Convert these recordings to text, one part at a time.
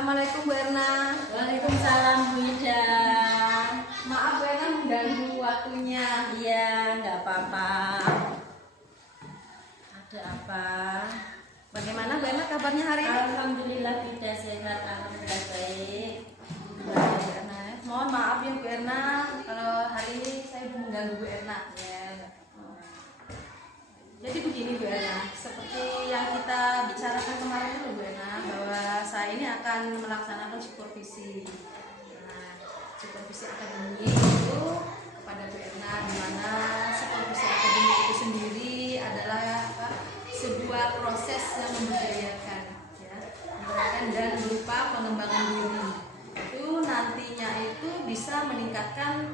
Assalamualaikum Bu Erna. Waalaikumsalam Bu Ida. Maaf Bu Erna mengganggu waktunya. Iya, nggak apa-apa. Ada apa? Bagaimana Bu Erna kabarnya hari ini? Alhamdulillah kita sehat, alhamdulillah baik. Bu Erna, mohon maaf ya Bu Erna kalau hari ini saya mengganggu Bu Erna. Ya. Jadi begini Bu Erna, seperti yang kita bicarakan kemarin dulu Bu Erna, bahwa saya ini akan melaksanakan supervisi. Nah, supervisi akademik itu kepada Bu Erna, di mana supervisi akademik itu sendiri adalah sebuah proses yang memberdayakan, ya, memberdayakan dan berupa pengembangan diri. Itu nantinya itu bisa meningkatkan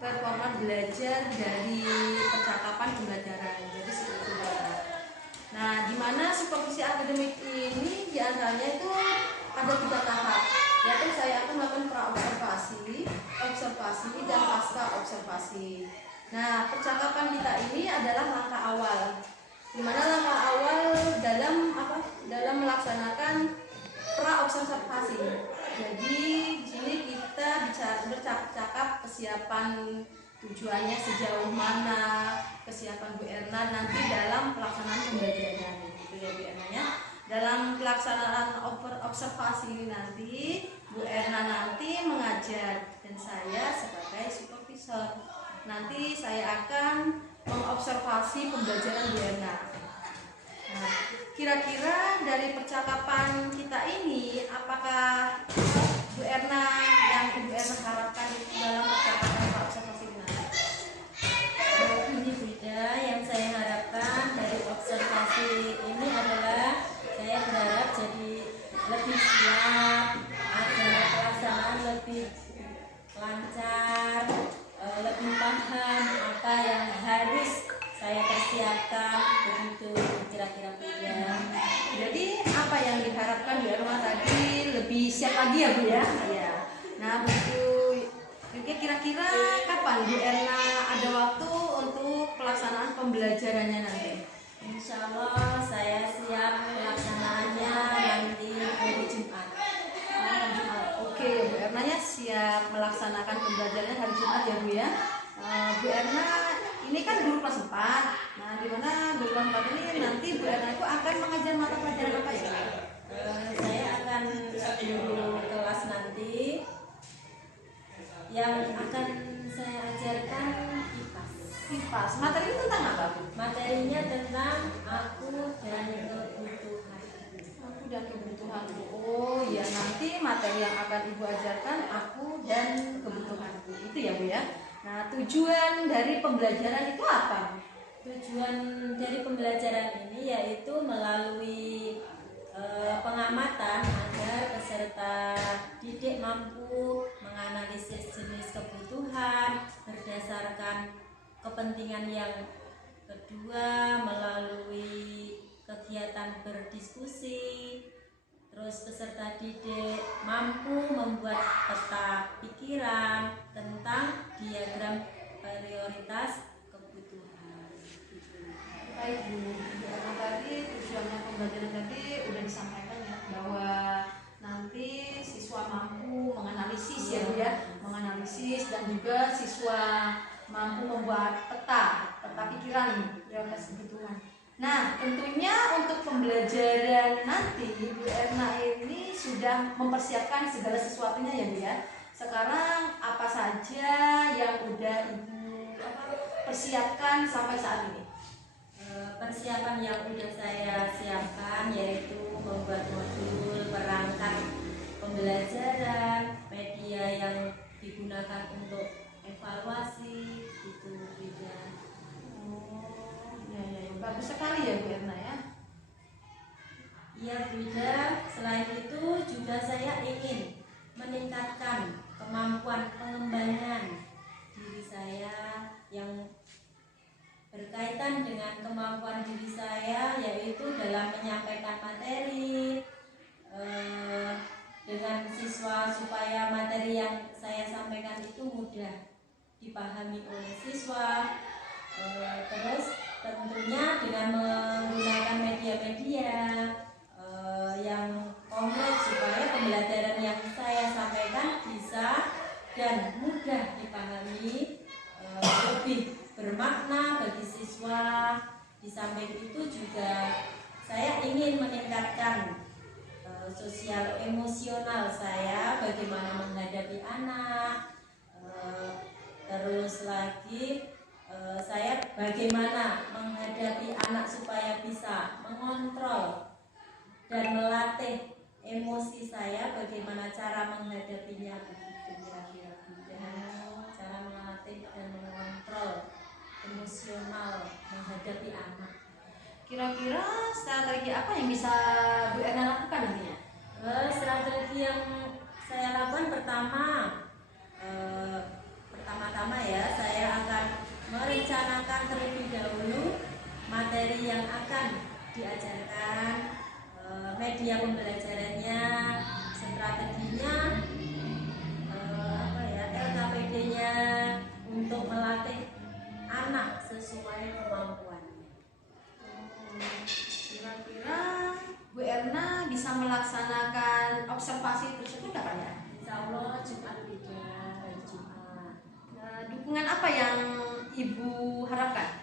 performa belajar dari percakapan pembelajaran. Jadi seperti itu. Nah, di mana supervisi akademik ini diantaranya itu ada 3 tahap, yaitu saya akan melakukan pra-observasi, observasi, dan pasca observasi. Nah, percakapan kita ini adalah langkah awal, di mana langkah awal dalam dalam melaksanakan pra-observasi. Jadi di sini kita bercakap kesiapan, tujuannya sejauh mana kesiapan Bu Erna nanti dalam pelaksanaan pembelajaran, gitu ya Bu Erna ya. Dalam pelaksanaan observasi ini nanti Bu Erna nanti mengajar dan saya sebagai supervisor. Nanti saya akan mengobservasi pembelajaran Bu Erna. Nah, kira-kira dari percakapan kita ini, apakah Bu Erna yang Bu Erna harapkan dalam percakapan observasi ini? Ini beda yang saya harapkan dari observasi ini adalah saya berharap jadi lebih siap, ada pelaksanaan lebih lancar, lebih paham apa yang harus saya persiapkan, begitu kira-kira beda. Jadi apa yang diharapkan Bu Erna tadi lebih siap lagi ya Bu ya? Iya. Nah begitu. Oke, kira-kira kapan Bu Erna ada waktu untuk pelaksanaan pembelajarannya nanti? Insya Allah saya siap pelaksanaannya nanti hari Jumat. Oke, Bu Erna ya siap melaksanakan pembelajarannya hari Jumat ya Bu ya. Bu Erna ini kan guru kelas 4. Nah, di mana guru kelas 4 ini nanti Bu Erna itu akan mengajar mata pelajaran apa ya? Saya akan guru kelas nanti yang akan saya ajarkan IPAS. IPAS. Materinya tentang apa Bu? Materinya tentang aku dan kebutuhan. Aku dan kebutuhan. Oh ya, nanti materi yang akan Ibu ajarkan aku dan kebutuhanku. Itu ya Bu ya. Nah, tujuan dari pembelajaran itu apa? Tujuan dari pembelajaran ini yaitu melalui pengamatan agar peserta didik mampu menganalisis jenis kebutuhan berdasarkan kepentingan yang kedua, melalui kegiatan berdiskusi. Terus peserta didik mampu membuat peta pikiran tentang diagram prioritas kebutuhan. Baik Bu, karena tadi tujuannya pembelajaran tadi udah disampaikan ya, bahwa nanti siswa mampu menganalisis ya Bu ya, menganalisis, dan juga siswa mampu membuat peta pikiran prioritas kebutuhan. Nah, tentunya untuk pembelajaran nanti Bu Erna ini sudah mempersiapkan segala sesuatunya ya Bu ya. Sekarang apa saja yang udah Ibu persiapkan sampai saat ini? Persiapan yang sudah saya siapkan yaitu membuat modul, perangkat pembelajaran, media yang digunakan untuk evaluasi, itu beda. Oh, ya, bagus sekali ya Bu Erna ya. Iya beda. Selain itu juga saya ingin meningkatkan kemampuan pengembangan diri saya yang berkaitan dengan kemampuan diri saya, yaitu dalam menyampaikan materi dengan siswa supaya materi yang saya sampaikan itu mudah dipahami oleh siswa. Terus tentunya dengan menggunakan media-media yang kompleks supaya pembelajaran samping itu juga saya ingin meningkatkan sosial emosional saya, bagaimana menghadapi anak, terus lagi saya bagaimana menghadapi anak supaya bisa mengontrol dan melatih emosi saya, bagaimana cara menghadapinya, begitu kira-kira cara melatih dan mengontrol emosional menghadapi anak. Kira-kira strategi apa yang bisa Bu Erna lakukan nantinya? Strategi yang saya lakukan pertama-tama ya, saya akan merencanakan terlebih dahulu materi yang akan diajarkan, media pembelajarannya, strateginya, LKPD-nya untuk melatih anak sesuai kemampuannya. Kira-kira Bu Erna bisa melaksanakan observasi tersebut kapan ya? Insya Allah Jumat juga, hari Jumat. Dukungan apa yang Ibu harapkan?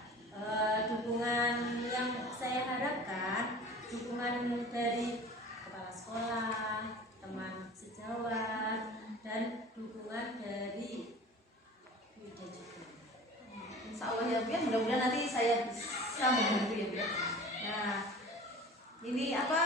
Dukungan yang saya harapkan, dukungan dari kepala sekolah, teman sejawat, dan dukungan dari Wida juga. Insya Allah ya Bu ya, mudah-mudahan nanti saya bisa membantu ya Bu ya. Nah, ini apa?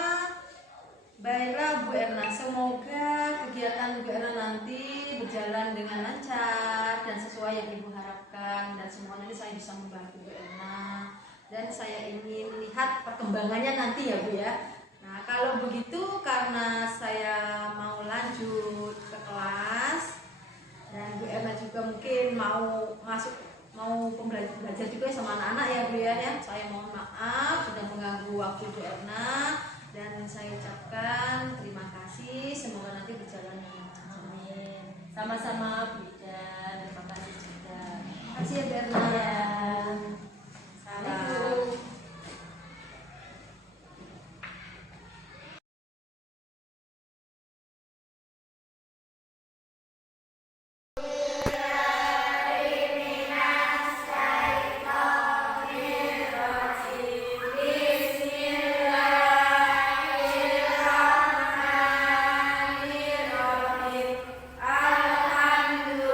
Baiklah Bu Erna, semoga kegiatan Bu Erna nanti berjalan dengan lancar dan sesuai yang Ibu harapkan, dan semoga nanti saya bisa membantu Bu Erna, dan saya ingin lihat perkembangannya nanti ya Bu ya. Nah, kalau begitu karena saya mau lanjut ke kelas dan Bu Erna juga mungkin mau belajar juga sama anak-anak ya Bu ya. Saya mohon maaf sudah mengganggu waktu Bu Erna, dan saya ucapkan terima kasih, semoga nanti berjalan dengan lancar. Amin. Sama-sama Bu Ida, terima kasih juga. Terima kasih ya Bu Erna. Ya. Assalamualaikum. Alhamdulillah.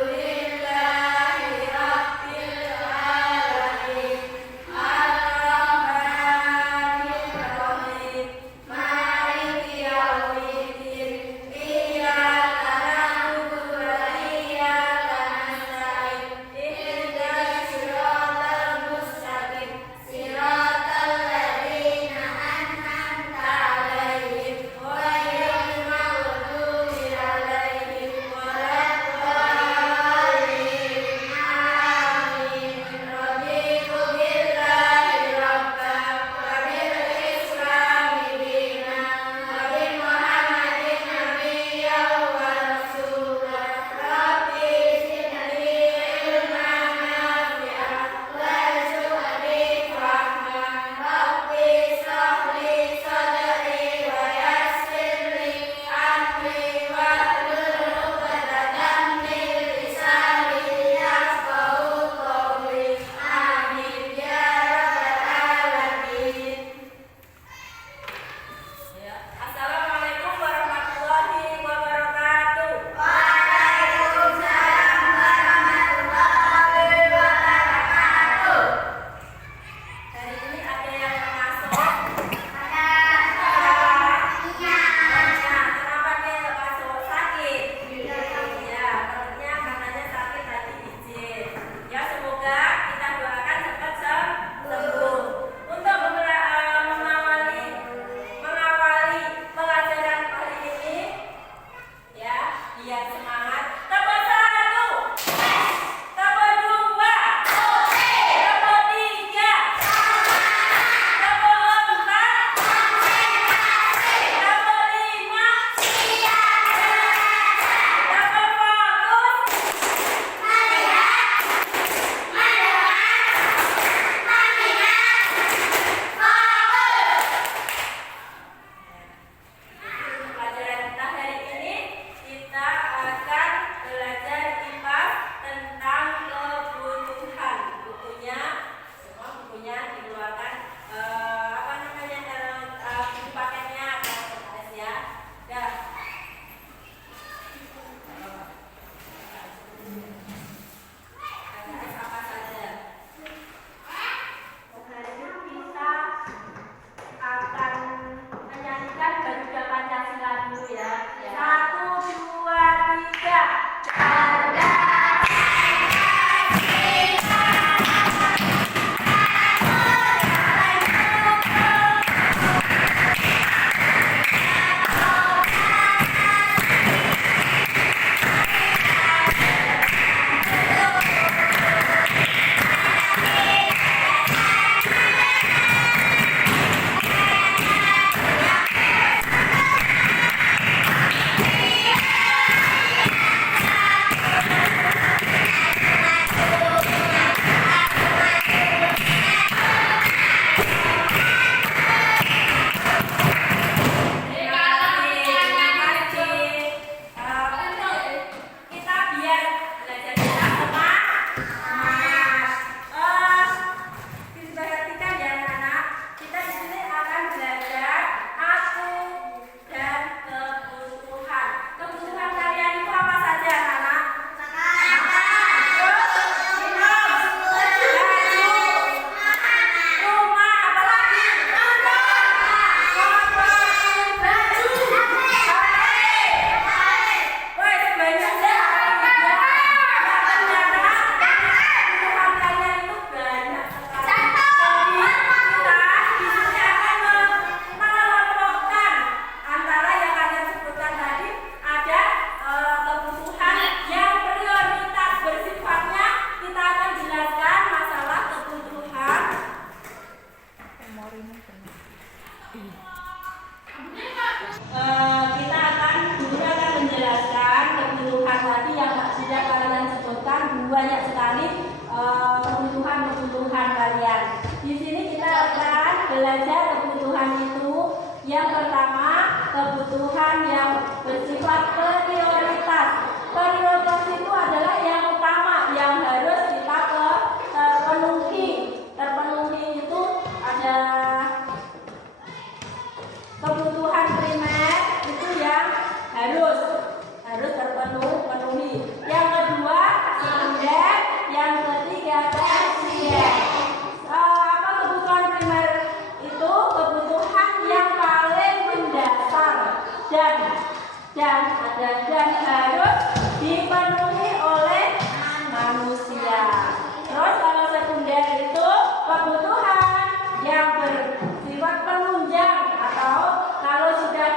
Kita akan guru akan menjelaskan kebutuhan tadi yang sudah kalian sebutkan, banyak sekali kebutuhan kalian. Di sini kita akan belajar kebutuhan itu. Yang pertama, kebutuhan yang bersifat prioritas. Prioritas itu adalah yang utama yang harus kita terpenuhi. Terpenuhi itu ada kebutuhan primer itu yang harus terpenuhi. Yang kedua sekunder, yang ketiga tersier. Apa kebutuhan primer itu? Kebutuhan yang paling mendasar dan harus dipenuhi oleh manusia. Terus kalau sekunder itu kebutuhan yang bersifat penunjang, atau kalau sudah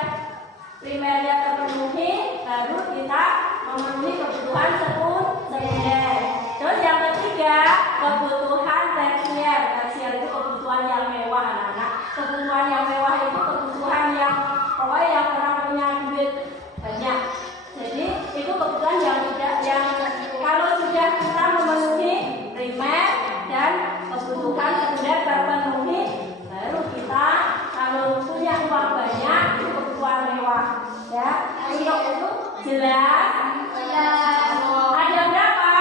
primernya terpenuhi baru kita memenuhi kebutuhan sekunder. Terus yang ketiga kebutuhan tersier. Tersier itu kebutuhan yang mewah, anak-anak. Kebutuhan yang mewah itu kebutuhan yang pokoknya yang orang punya duit banyak. Jadi itu kebutuhan yang kalau sudah kita memenuhi primer dan kebutuhan sekunder terpenuhi, baru kita kalau punya uang banyak itu kebutuhan mewah. Ya, untuk itu jelas. Ada berapa?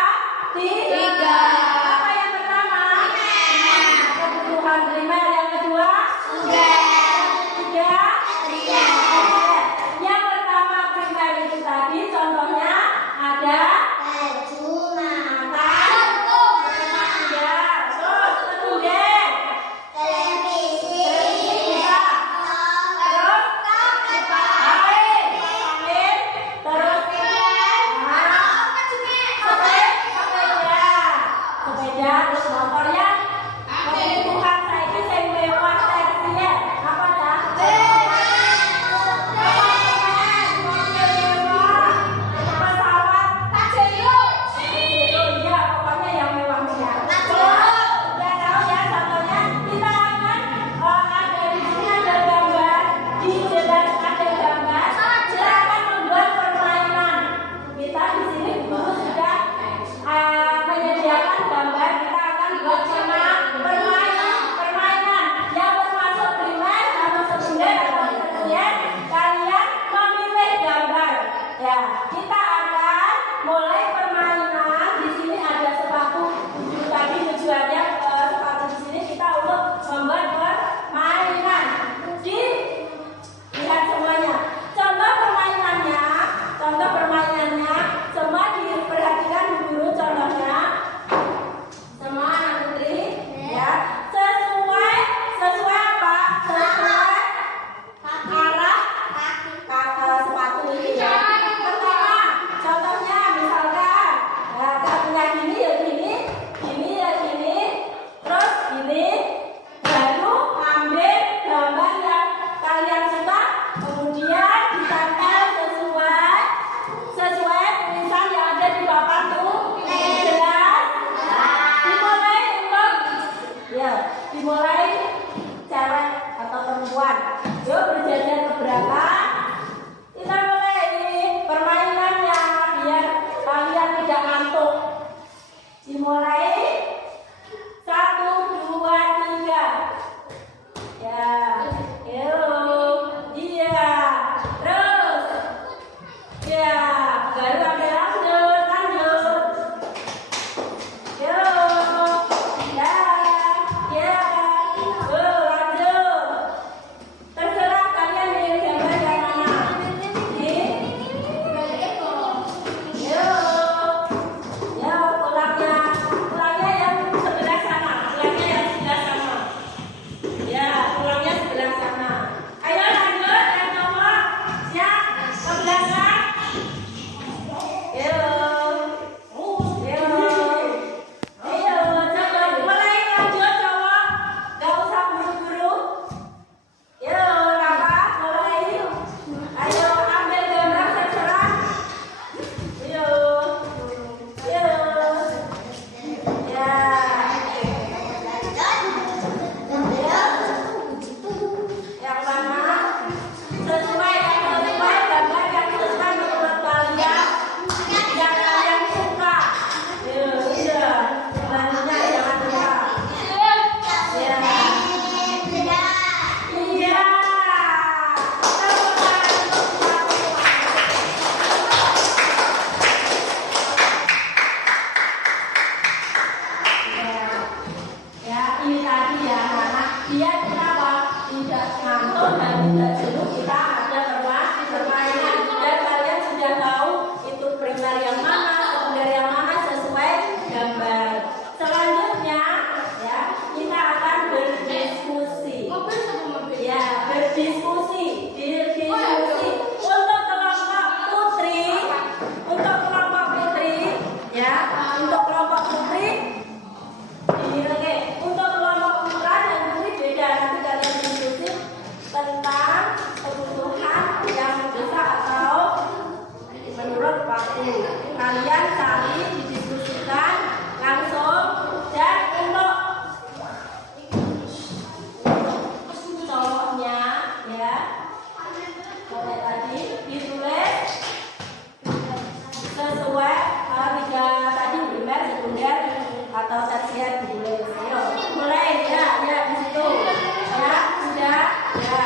Ya.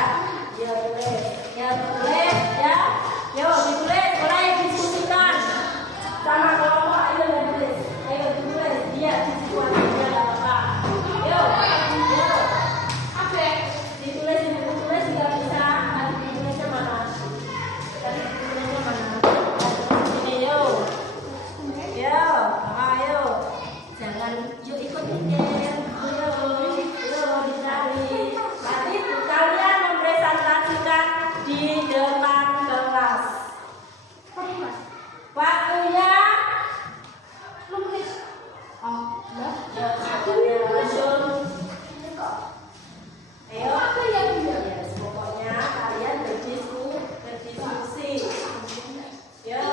Ya tulis. Ya tulis ya. Yo ditulis, mulai diskusikan sama kelompok. Ayo ya tulis. Ayo ditulis. Dia diskusikan dia apa? Yo. Yo. Ditulis nggak bisa. Tadi ditulisnya mana? Tadi ditulisnya mana? Sini yo. Yo, ayo. Jangan yuk ikut mikir. Yo dicari. Nanti kalian mempresentasikan di depan kelas. Waktunya. Ya, langsung. Ayo. Yes, pokoknya kalian berdiskusi. Yo.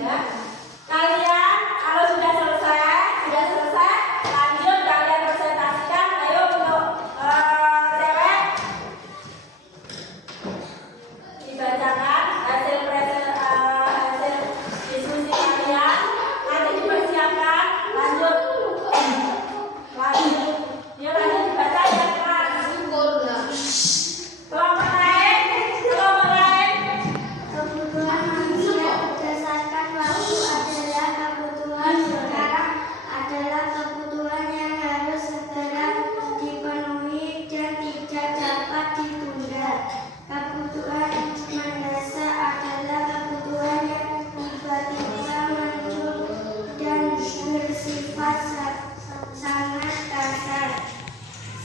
Ya. Kalian kalau sudah selesai, lanjut kalian presentasikan. Ayo untuk cewek dibacakan hasil diskusi kalian. Nanti dipersiapkan. Lanjut. Ya lanjut dibaca ya kelas. Kelompok lain. Kebutuhan manusia berdasarkan waktu adalah kebutuhan sekarang adalah kebutuhan yang harus segera dipenuhi dan tidak dapat ditunda. Kebutuhan mendasar adalah kebutuhan yang tiba-tiba muncul dan bersifat sangat kasar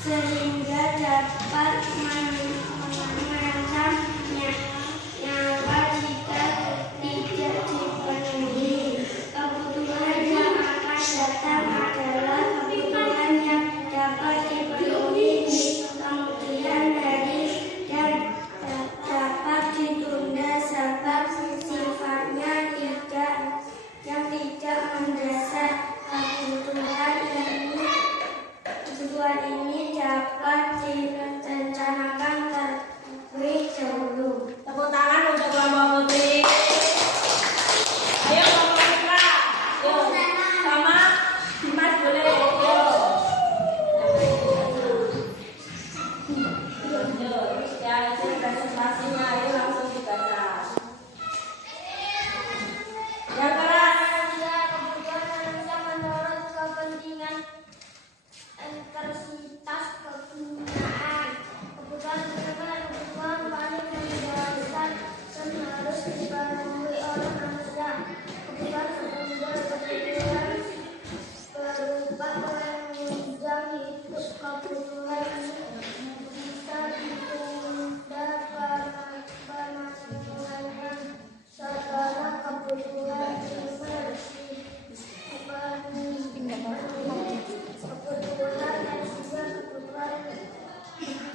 sehingga dapat mengancam nyawa jika tidak dipenuhi. Kebutuhan yang akan datang adalah kebutuhan yang dapat dipenuhi di kemudian hari dan dapat ditunda sebab sifatnya yang tidak mendasar. Kebutuhan ini dapat direncanakan terlebih dahulu. Tepuk tangan untuk kelompok putri. Ayo kelompok putra. Yo. Sama Dimas boleh. Yo. Yo. Ya hasil presentasinya ayo langsung dibaca. Yang keras. Kebutuhan manusia menurut kepentingan intensitas kegunaan. Kebutuhan kebutuhan paling mendasar dan harus dipenuhi oleh manusia. Kebutuhan sekunder kebutuhan berupa penunjang hidup. Kebutuhan bisa ditunda pemenuhan segala kebutuhan primer kebutuhan dan juga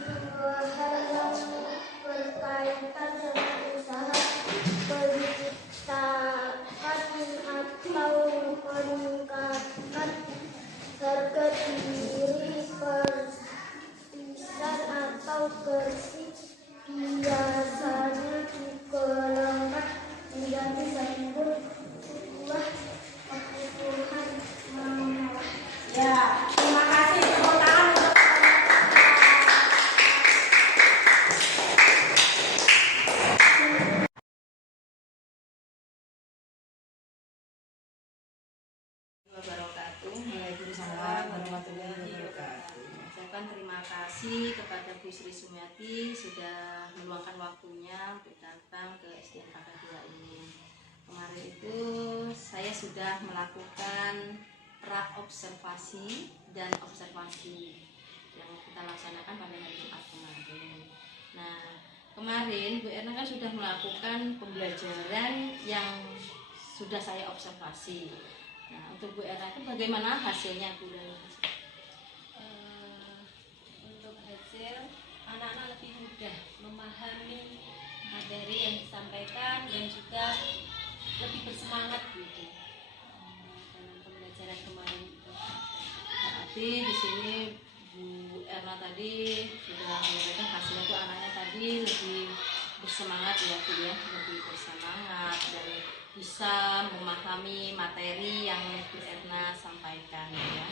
kebutuhan yang berkaitan dengan usaha peningkatan atau meningkatkan harga diri perpisahan atau bersih biasanya digolongkan menjadi sebuah kebutuhan menengah. Ya, terima kasih. Tepuk tangan untuk Waalaikumsalam warahmatullahi wabarakatuh. Ucapkan terima kasih kepada Bu Sri Sumiati sudah meluangkan waktunya untuk datang ke SDNKK 2 ini. Kemarin itu saya sudah melakukan pra-observasi dan observasi yang kita laksanakan pada hari Jumat kemarin. Nah, kemarin Bu Erna kan sudah melakukan pembelajaran yang sudah saya observasi. Nah, untuk Bu Erna itu bagaimana hasilnya Bu? Untuk hasil, anak-anak lebih mudah memahami materi yang disampaikan dan juga lebih bersemangat gitu dalam pembelajaran kemarin itu. Berarti di sini Bu Erna tadi sudah menyampaikan hasilnya itu anaknya tadi jadi lebih bersemangat ya Bu ya, lebih bersemangat dan bisa memahami materi yang Bu Erna sampaikan ya.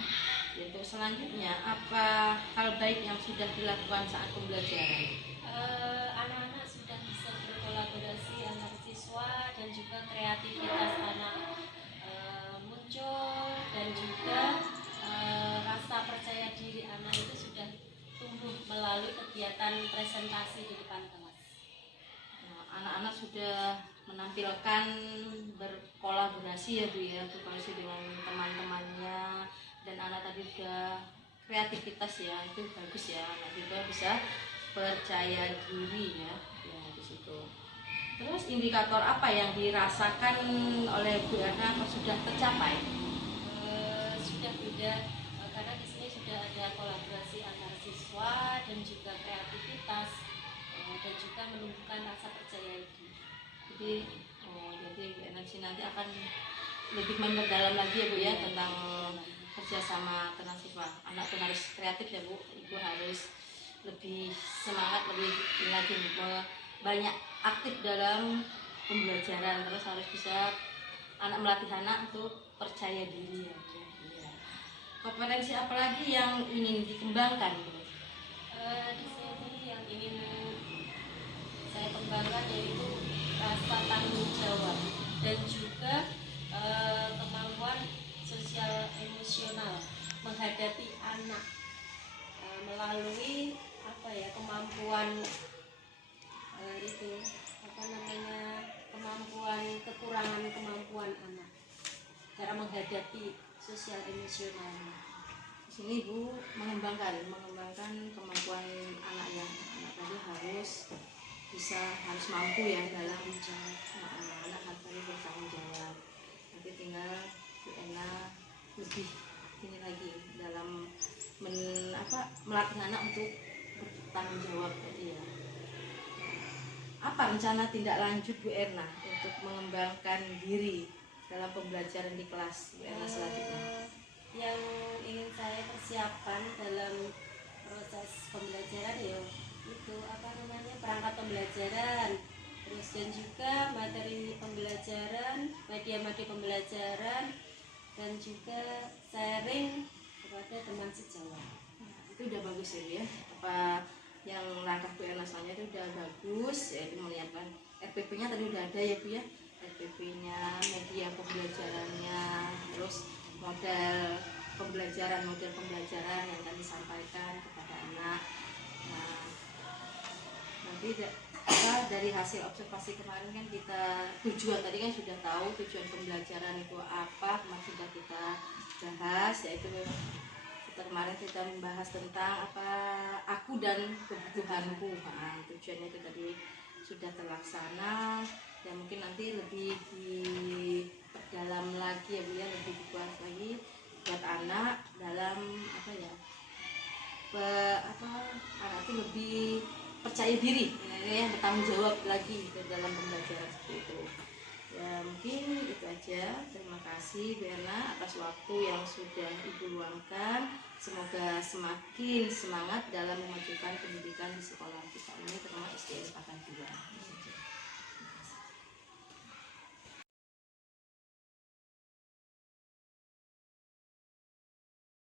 Untuk selanjutnya, apa hal baik yang sudah dilakukan saat pembelajaran? Anak-anak sudah bisa berkolaborasi antar siswa dan juga kreativitas anak muncul, dan juga rasa percaya diri anak itu sudah tumbuh melalui kegiatan presentasi di depan kelas. Anak-anak sudah menampilkan berkolaborasi ya Bu ya, berkolaborasi dengan teman-temannya, dan anak tadi juga kreativitas ya, itu bagus ya, anak juga bisa percaya diri ya, ya di situ. Terus indikator apa yang dirasakan oleh Bu Erna sudah tercapai? Karena di sini sudah ada kolaborasi antar siswa dan juga kreativitas, dan juga menumbuhkan rasa percaya diri. Jadi Bu Erna nanti akan lebih memperdalam lagi ya Bu ya tentang kerjasama tentang siswa. Anak itu harus kreatif ya Bu, Ibu harus lebih semangat, lebih lagi banyak aktif dalam pembelajaran, terus harus bisa melatih anak untuk percaya diri ya Bu. Ya. Kompetensi apa lagi yang ingin dikembangkan Bu? Di sini yang ingin saya kembangkan yaitu rasa tanggung jawab dan juga kemampuan sosial emosional menghadapi anak, melalui kemampuan kekurangan kemampuan anak, cara menghadapi sosial emosional. Di sini Ibu mengembangkan kemampuan anak ya. Anak tadi harus mampu ya dalam anak tadi bertanggung jawab. Nanti tinggal Bu Erna lebih ini lagi dalam melatih anak untuk bertanggung jawab tadi ya. Apa rencana tindak lanjut Bu Erna untuk mengembangkan diri dalam pembelajaran di kelas Bu Erna selanjutnya? Yang ingin saya persiapkan dalam proses pembelajaran ya itu perangkat pembelajaran, terus dan juga materi pembelajaran, media pembelajaran, dan juga sharing kepada teman sejawat. Itu udah bagus ya Bu ya. Apa yang langkah Bu Erna selanjutnya itu udah bagus ya, itu menyiapkan RPP-nya tadi udah ada ya Bu ya, RPP-nya, media pembelajarannya, terus model pembelajaran yang tadi disampaikan kepada anak. Nah, nanti dari hasil observasi kemarin kan kita tujuan tadi kan sudah tahu tujuan pembelajaran itu apa, kemarin sudah kita bahas, yaitu kemarin kita membahas tentang aku dan kebutuhanku. Nah, tujuannya itu tadi sudah terlaksana, dan mungkin nanti lebih diperdalam lagi ya Bu ya, lebih dikuat lagi buat anak dalam anak itu lebih percaya diri ya, bertanggung jawab lagi dalam pembelajaran seperti itu. Ya mungkin itu aja. Terima kasih Bu Erna atas waktu yang sudah Ibu luangkan. Semoga semakin semangat dalam memajukan pendidikan di sekolah kita ini, terutama SD Pakan 2.